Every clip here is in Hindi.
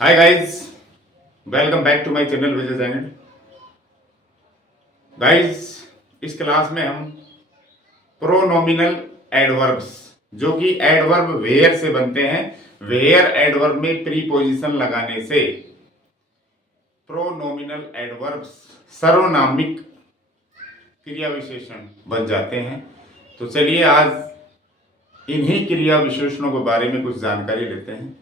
Hi guys, welcome back to my channel Vijay Jangid. Guys, इस क्लास में हम प्रोनोमिनल एडवर्ब्स, जो कि एडवर्ब वेयर से बनते हैं, वेयर एडवर्ब में प्रीपोजिशन लगाने से प्रोनोमिनल एडवर्ब्स सर्वनामिक क्रिया विशेषण बन जाते हैं। तो चलिए आज इन्हीं क्रिया विशेषणों के बारे में कुछ जानकारी लेते हैं।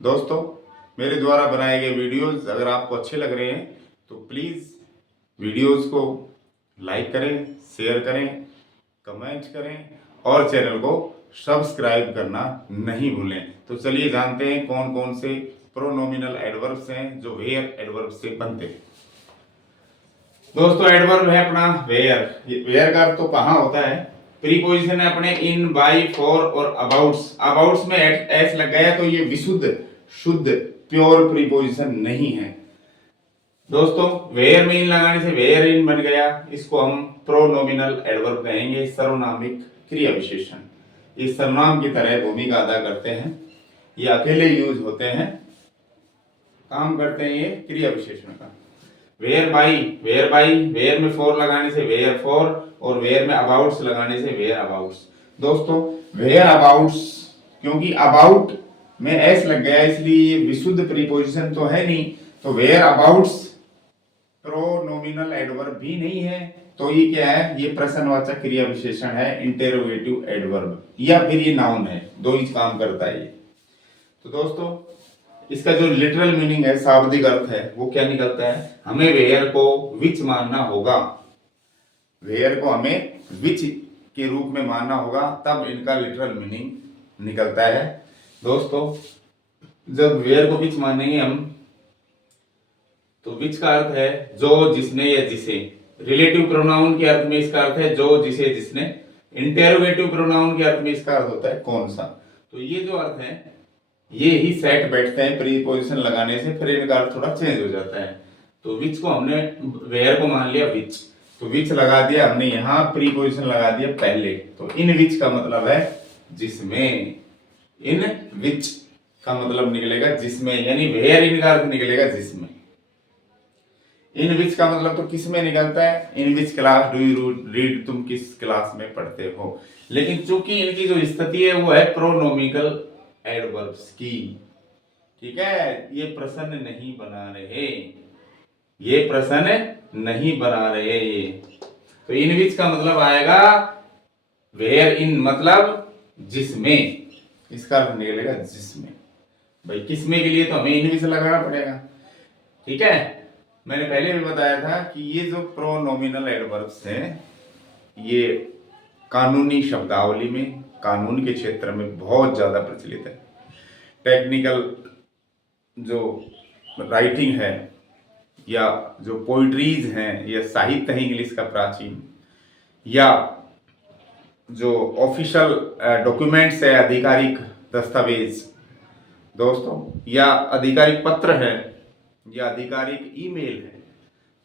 दोस्तों, मेरे द्वारा बनाए गए वीडियोस अगर आपको अच्छे लग रहे हैं तो प्लीज़ वीडियोस को लाइक करें, शेयर करें, कमेंट करें और चैनल को सब्सक्राइब करना नहीं भूलें। तो चलिए जानते हैं कौन कौन से प्रोनोमिनल एडवर्ब्स हैं जो वेयर एडवर्ब से बनते हैं। दोस्तों, एडवर्ब है अपना वेयर। वेयर का अर्थ तो कहाँ होता है, प्रीपोजिशन है अपने इन, बाई, फॉर और अबाउट्स। अबाउट्स में एस लग गया तो ये विशुद्ध, शुद्ध, प्योर प्रीपोजिशन नहीं है। दोस्तों, वेयर में इन लगाने से वेयर इन बन गया, इसको हम प्रोनोमिनल एडवर्ब कहेंगे, सर्वनामिक क्रिया विशेषण। ये सर्वनाम की तरह भूमिका अदा करते हैं, ये अकेले यूज होते हैं, काम करते हैं ये क्रिया विशेषण का। Whereby, whereby, where में फॉर लगाने से वेयर फॉर और वेयर में अबाउट्स लगाने से वेयर अबाउट्स। दोस्तों, वेयर अबाउट्स, क्योंकि अबाउट में एस लग गया इसलिए ये विशुद्ध प्रीपोजिशन तो है नहीं, तो वेयर अबाउट्स प्रोनोमिनल एडवर्ब भी नहीं है, तो ये क्या है, ये प्रश्नवाचक क्रिया विशेषण है, इंटेरोगेटिव एडवर्ब, या फिर ये नाउन है, दो ही काम करता है ये। तो दोस्तों, इसका जो लिटरल मीनिंग है, शाब्दिक अर्थ है, वो क्या निकलता है, हमें वेयर को विच मानना होगा। वेयर को हमें विच के रूप में मानना होगा, तब इनका लिटरल मीनिंग निकलता है। दोस्तों, जब वेयर को विच मानेंगे हम, तो विच का अर्थ है जो, जिसने या जिसे। रिलेटिव प्रोनाउन के अर्थ में इसका अर्थ है जो, जिसे, जिसने। इंटेरोगेटिव प्रोनाउन के अर्थ में इसका अर्थ होता है कौन सा। तो ये जो अर्थ है ये ही सेट बैठते हैं प्रीपोजिशन लगाने से, फिर इनका अर्थ थोड़ा चेंज हो जाता है। तो विच को हमने, वेयर को मान लिया विच, तो विच लगा दिया हमने, यहाँ प्रीपोजिशन लगा दिया पहले, तो इन विच का मतलब है जिसमें। इन विच का मतलब निकलेगा जिसमें, यानी वेयर इन का अर्थ निकलेगा जिसमें। इन विच का मतलब तो किस में निकलता है, in which class do you read, तुम किस क्लास में पढ़ते हो। लेकिन चूंकि इनकी जो स्थिति है वो है प्रोनोमिकल एडवर्ब्स की, ठीक है, ये प्रश्न नहीं बना रहे, ये प्रश्न नहीं बना रहे ये। तो इन विच का मतलब आएगा वेयर इन, मतलब जिसमें, इसका अर्थ निकलेगा जिसमें। भाई किसमें के लिए तो हमें इन विच लगाना पड़ेगा, ठीक है। मैंने पहले भी बताया था कि ये जो प्रोनोमिनल एडवर्ब्स हैं ये कानूनी शब्दावली में, कानून के क्षेत्र में बहुत ज़्यादा प्रचलित है। टेक्निकल जो राइटिंग है या जो पोइट्रीज हैं या साहित्य है इंग्लिश का प्राचीन, या जो ऑफिशियल डॉक्यूमेंट्स है, आधिकारिक दस्तावेज दोस्तों, या आधिकारिक पत्र है या आधिकारिक ईमेल है,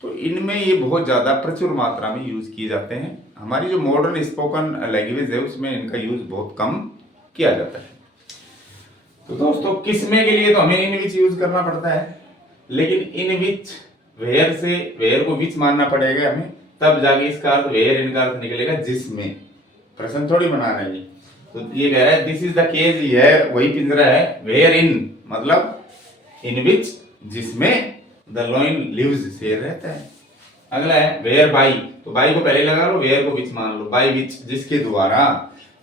तो इनमें ये बहुत ज़्यादा प्रचुर मात्रा में यूज किए जाते हैं। हमारी जो मॉडर्न स्पोकन लैंग्वेज है उसमें इनका यूज बहुत कम किया जाता है। तो दोस्तों, किसमें के लिए तो हमें इन विच यूज करना पड़ता है, लेकिन इन विच, वेयर से वेयर को विच मानना पड़ेगा हमें, तब जाके इसका अर्थ वेयर इन का अर्थ निकलेगा जिसमें। प्रश्न थोड़ी बना रहे हैं, तो ये कह रहा है दिस इज द केज, ये है वही पिंजरा है, वेयर इन मतलब इन विच, जिसमें द लॉयन लिव्स, शेर रहता है। अगला है वेयर बाई, तो बाई को पहले लगा लो, वेयर को विच मान लो, बाई विच, जिसके द्वारा।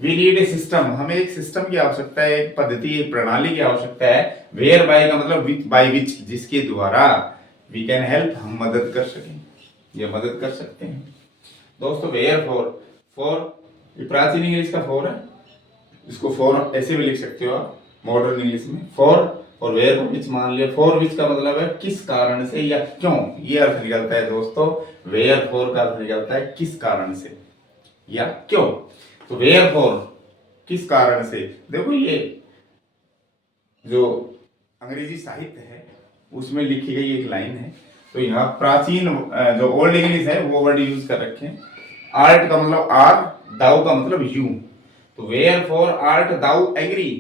वी नीड ए सिस्टम, हमें एक सिस्टम की आवश्यकता है, एक पद्धति, एक प्रणाली की आवश्यकता है। वेयर बाई का मतलब विच, बाई विच, जिसके द्वारा। वी कैन हेल्प, हम मदद कर सकें या मदद कर सकते हैं। दोस्तों, वेयर फॉर, फॉर ये प्राचीन इंग्लिश का फॉर है, इसको फॉर ऐसे भी लिख सकते हो आप मॉडर्न इंग्लिश में, फॉर, और वेयर को विच मान लिया। फॉर विच का मतलब है किस कारण से या क्यों, ये अर्थ निकलता है दोस्तों। वेयर फॉर का अर्थ निकलता है किस कारण से या क्यों। तो वेयर फॉर, किस कारण से। देखो, ये जो अंग्रेजी साहित्य है उसमें लिखी गई एक लाइन है, तो यहाँ प्राचीन जो ओल्ड इंग्लिश है वो वर्ड यूज कर रखे हैं। आर्ट का मतलब आर, दाउ का मतलब यू, तो wherefore art thou agree,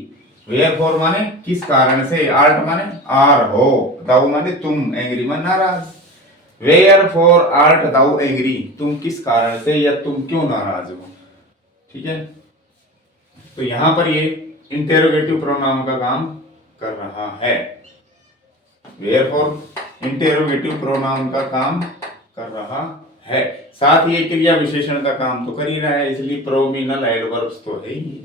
wherefore माने किस कारण से, आर्ट माने आर हो, दाउ माने तुम, एंग्री माने नाराज। Wherefore art thou angry, तुम किस कारण से या तुम क्यों नाराज हो, ठीक है। तो यहां पर ये इंटेरोगेटिव प्रोनाउन का काम कर रहा है। वेयर फॉर इंटेरोगेटिव प्रोनाउन का काम कर रहा है, साथ ही क्रिया विशेषण का काम तो कर ही रहा है, इसलिए प्रोमिनल एडवर्ब्स तो है ही।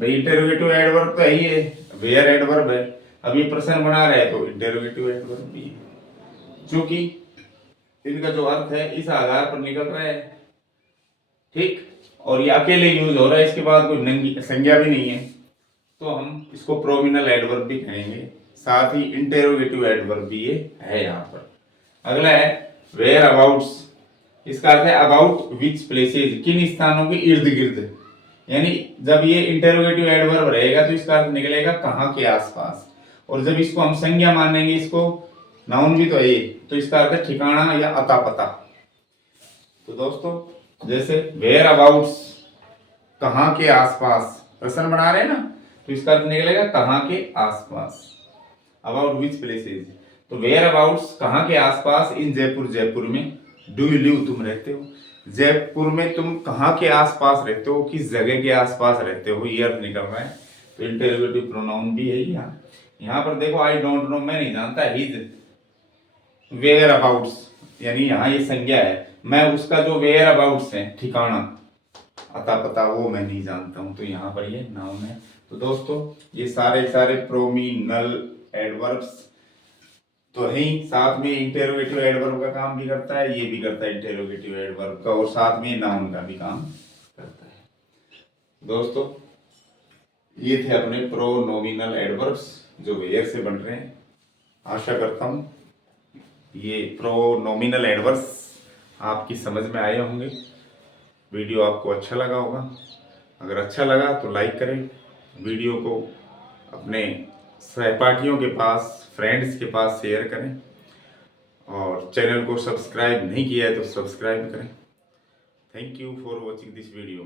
भाई इंटेरोगेटिव एडवर्ब तो है ही है, वेयर एडवर्ब है। अब ये प्रश्न बना रहे हैं तो इंटेरोगेटिव एडवर्ब भी है, क्योंकि इनका जो अर्थ है इस आधार पर निकल रहा है, ठीक। और ये अकेले यूज हो रहा है, इसके बाद कोई संज्ञा भी नहीं है, तो हम इसको प्रोमिनल एडवर्ब भी कहेंगे, साथ ही इंटेरोगेटिव एडवर्ब भी ये है यहाँ पर। अगला है वेयर अबाउट्स, इसका अर्थ है अबाउट विच प्लेसेज, किन स्थानों के इर्द गिर्द, यानी जब ये इंटेरोगेटिव एडवर्ब रहेगा तो इसका अर्थ निकलेगा कहाँ के आसपास, और जब इसको हम संज्ञा मानेंगे, इसको नाउन भी तो है, तो इसका अर्थ है ठिकाना या अता पता। तो दोस्तों जैसे वेयर अबाउट्स कहाँ के आसपास, प्रश्न बना रहे हैं ना, तो इसका अर्थ निकलेगा कहाँ के आसपास, अबाउट विच प्लेसेज। तो वेयर अबाउट्स कहाँ के आसपास, इन जयपुर, जयपुर में, डू यू लिव तुम रहते हो, जयपुर में तुम कहाँ के आसपास रहते हो, किस जगह के आसपास रहते हो, ये अर्थ निकल रहा है। तो इंटेरोगेटिव प्रोनाउन भी है यहाँ पर देखो, आई डोंट नो मैं नहीं जानता, हिज वेयर अबाउट्स, यानी यहाँ ये संज्ञा है, मैं उसका जो वेयर अबाउट्स है ठिकाना अता पता वो मैं नहीं जानता हूँ, तो यहाँ पर ये नाउन है। तो दोस्तों ये सारे प्रोमिनल एडवर्ब्स तो है ही, साथ में इंटेरोगेटिव एडवर्ब का काम भी करता है, ये भी करता है इंटेरोगेटिव एडवर्ब का, और साथ में नाउन का भी काम करता है। दोस्तों ये थे अपने प्रोनोमिनल एडवर्ब्स जो वेयर से बन रहे हैं। आशा करता हूँ ये प्रोनोमिनल एडवर्ब्स आपकी समझ में आए होंगे, वीडियो आपको अच्छा लगा होगा। अगर अच्छा लगा तो लाइक करें, वीडियो को अपने सहपाठियों के पास, फ्रेंड्स के पास शेयर करें, और चैनल को सब्सक्राइब नहीं किया है तो सब्सक्राइब करें। Thank you for watching this video.